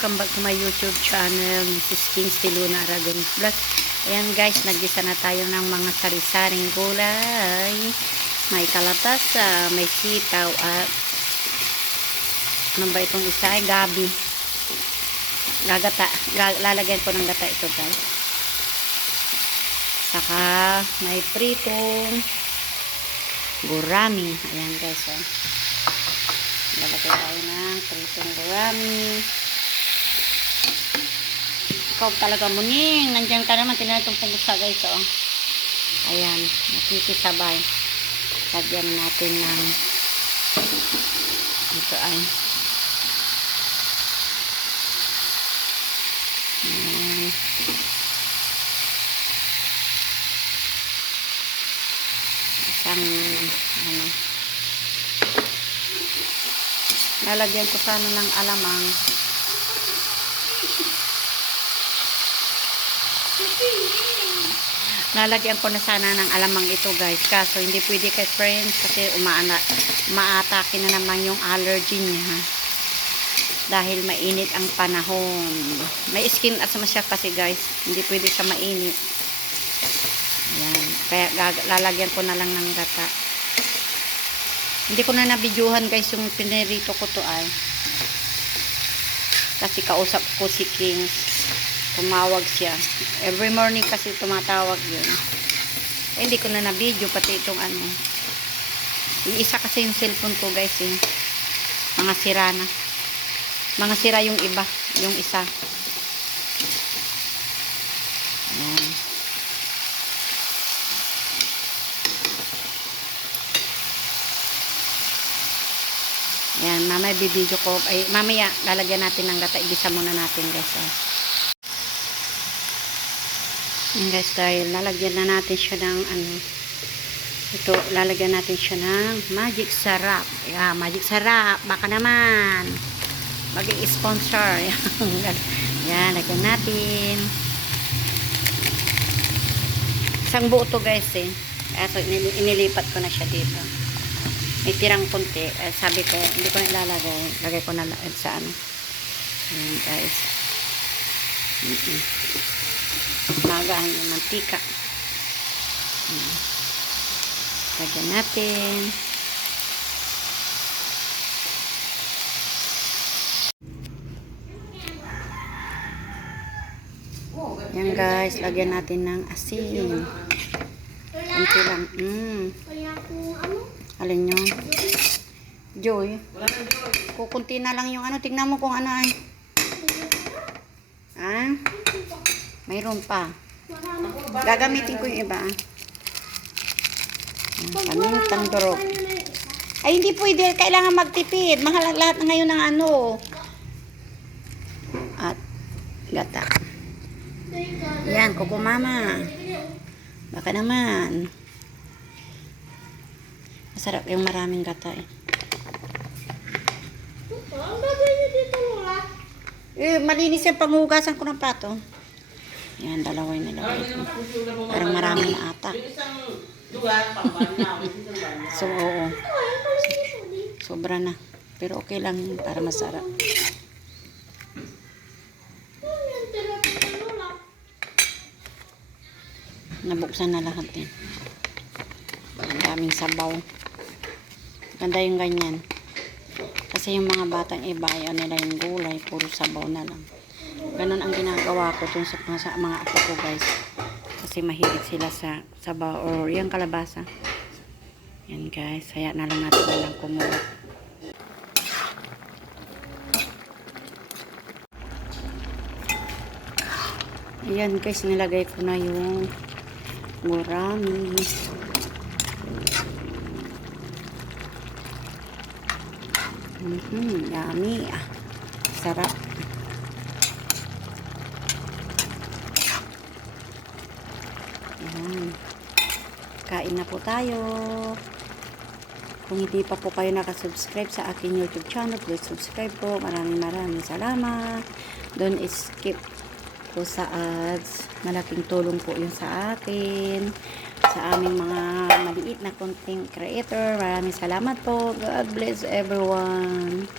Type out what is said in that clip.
welcome back to my YouTube channel, Mrs. Kingsley Luna Aragon Vlog. Ayan guys, naggisa na tayo ng mga sari-saring gulay. May kalabasa, may sitaw at ano ba itong isa ay gabi. Lalagyan ko ng gata ito guys. Saka may pritong gurami. Ayan guys, oh. Lalagay tayo ng pritong gurami. Ikaw talaga muning. Nandiyan ka naman. Tinan itong punggusa guys, oh. Ayan. Nakikisabay. Lagyan natin ng ito ay isang ano, lalagyan ko sana ng alamang. Lalagyan ko na sana ng alamang ito guys, kaso hindi pwede kay friends kasi umaatake na naman yung allergy niya dahil mainit ang panahon. May skin asthma siya kasi guys, hindi pwede siya mainit. Ayan. Kaya lalagyan ko na lang ng gata. Hindi ko na nabidyuhan guys yung pinirito ko to ay. Kasi kausap ko si Kings. Tumawag siya. Every morning kasi tumatawag yun. Eh, hindi ko na nabidyo pati itong ano. Iisa kasi yung cellphone ko guys eh. Mga sira na. Mga sira yung iba. Yung isa. Ayan. Ayan, mamaya bibidyo ko. Ay, mamaya lalagyan natin ng gata. Igisa muna natin guys. Ayan guys, dahil lalagyan na natin siya ng ano. Ito, lalagyan natin siya ng magic sarap. Yeah, magic sarap. Baka naman. Mag-i-sponsor. Yan, lagyan natin. Isang buo to guys eh. So, inilipat ko na siya dito. May tirang konti. Sabi ko, hindi ko na ilalagay. Lagay ko na sa ano. Ayan guys. Magahan yung mantika. Lagyan natin. Yan guys, lagyan natin ng asin. Kunti lang. Alin nyo? Joy. Kukunti na lang yung ano. Tingnan mo kung ano ay. Ha? Mayroon pa. Gagamitin ko yung iba. Pamintang durog. Ay, hindi pwede. Kailangan magtipid. Mahal lahat ngayon ng ano. At gata. Yan, kuko mama. Baka naman. Masarap yung maraming gata eh. Ang bagay niyo dito, Lola. Malinis yung panghugasan ko ng plato. Yan, dalawa yung nilagay ko. Parang marami na ata. So, oo. Sobra na. Pero okay lang para masarap. Nabuksan na lahat din. Ang daming sabaw. Ganda yung ganyan. Kasi yung mga batang iba, ayaw nila yung gulay, puro sabaw na lang. Ganon ang ginagawa ko dun sa mga apo ko guys. Kasi mahilig sila sa sabaw or yung kalabasa. Yan guys, hayaan na lang natin lang kumuha. Ayan guys, nilagay ko na yung gurami. Yummy. Sarap. Ayan. Kain na po tayo. Kung hindi pa po kayo nakasubscribe sa aking YouTube channel, please subscribe po. Maraming salamat. Don't skip po sa ads. Malaking tulong po yun sa akin. Sa aming mga maliit na content creator. Maraming salamat po. God bless everyone.